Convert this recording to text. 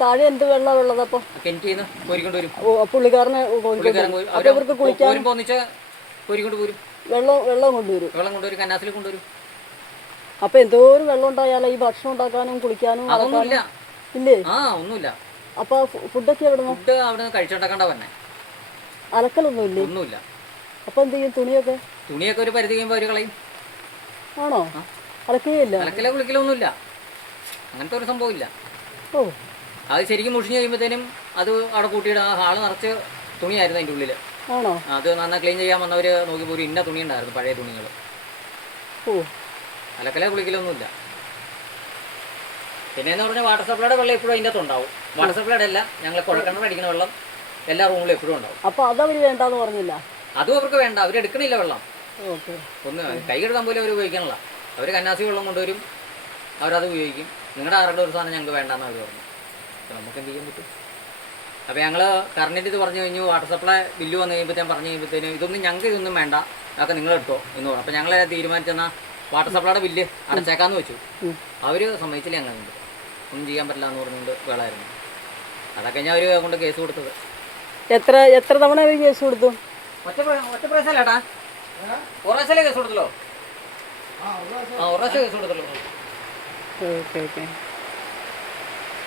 താഴെ എന്ത് വെള്ളം ഉള്ളത് അപ്പൊ കിണറ്റിന്ന് കോരിക്കൊണ്ട് വരും. പുള്ളിക്കാരനെ ഇവർക്ക് കുളിക്കാൻ വെള്ളം കൊണ്ടുവരും. വെള്ളം കൊണ്ടുവരും, കന്നാസിൽ കൊണ്ടുവരും. അപ്പൊ എന്തോരം വെള്ളം ഉണ്ടായാലോ ഈ ഭക്ഷണം ഉണ്ടാക്കാനും കുളിക്കാനും അതൊന്നുമില്ല. ഇല്ലേ? ഒന്നുമില്ല. അപ്പൊ ഫുഡൊക്കെ എവിടെ നിന്ന്? ഫുഡ് അവിടെ കഴിച്ചുണ്ടാക്കണ്ട തന്നെ. അലക്കലൊന്നും ഇല്ലേ? ഒന്നുമില്ല. അപ്പൊ എന്ത് ചെയ്യും? തുണിയൊക്കെ ഒരു പരിധി കഴിയുമ്പോൾ അവർ കളയും. ആണോ? അലക്കുകയില്ല? അലക്കല കുളിക്കലൊന്നുമില്ല, അങ്ങനത്തെ ഒരു സംഭവം ഇല്ല. ഓ, അത് ശരിക്കും മുഷിഞ്ഞ് കഴിയുമ്പോഴത്തേനും അത് അവിടെ കൂട്ടിയിടും. ആ ഹാള് നിറച്ച് തുണിയായിരുന്നു അതിൻ്റെ ഉള്ളിൽ. ആണോ? അത് നന്നായി ക്ലീൻ ചെയ്യാൻ വന്നവർ നോക്കിയപ്പോൾ ഒരു ഇന്ന തുണി ഉണ്ടായിരുന്നു, പഴയ തുണികൾ. ഓ, അലക്കല കുളിക്കലൊന്നുമില്ല. പിന്നെയെന്ന് പറഞ്ഞാൽ വാട്ടർ സപ്ലൈയുടെ വെള്ളം എപ്പോഴും അതിൻ്റെ അകത്തുണ്ടാവും. വാട്ടർ സപ്ലൈയുടെ അല്ല, ഞങ്ങൾ കുഴൽക്കിണർ അടിക്കുന്ന വെള്ളം എല്ലാ റൂമിലും എപ്പോഴും ഉണ്ടാവും. അപ്പോൾ അതവർ വേണ്ടാന്ന് പറഞ്ഞില്ല? അതും അവർക്ക് വേണ്ട, അവരെടുക്കണില്ല വെള്ളം. ഓക്കെ. ഒന്ന് കൈ കഴുകാൻ പോലും അവർ ഉപയോഗിക്കണില്ല. അവർ കന്നാസി വെള്ളം കൊണ്ടുവരും, അവരത് ഉപയോഗിക്കും. നിങ്ങളുടെ ആരുടെ ഒരു സാധനം ഞങ്ങൾക്ക് വേണ്ടാന്ന് അവർ പറഞ്ഞു. അപ്പോൾ നമുക്ക് എന്ത് ചെയ്യാൻ പറ്റും? അപ്പോൾ ഞങ്ങൾ കറണ്ടിൻ്റെ ഇത് പറഞ്ഞു കഴിഞ്ഞു. വാട്ടർ സപ്ലൈ ബില്ല് വന്നു കഴിയുമ്പോഴത്തേനും പറഞ്ഞു കഴിയുമ്പോഴത്തേനും ഇതൊന്നും വേണ്ട, അതൊക്കെ നിങ്ങളെടുത്തോ എന്ന് പറഞ്ഞു. അപ്പോൾ ഞങ്ങൾ തീരുമാനിച്ചെന്നാൽ വാട്ടർ സപ്ലൈയുടെ ബില്ല് അടച്ചേക്കാന്ന് വെച്ചു. അവർ സമ്മതിച്ചില്ല, അങ്ങനെ ഒന്നും ചെയ്യാൻ പറ്റില്ല എന്ന് പറഞ്ഞുകൊണ്ട് വേളായിരുന്നു. അതൊക്കെ ഞാൻ അവർ കൊണ്ട് കേസ് കൊടുത്തത്. എത്ര തവണ അവർ കേസ് കൊടുത്തു? ഒറ്റ പ്രാവശ്യമല്ലേട്ടാ, ഒരാഴ്ചയിലെ കേസ് കൊടുത്തല്ലോ. ഒരാഴ്ച കേസ് കൊടുത്തല്ലോ. ഓക്കെ.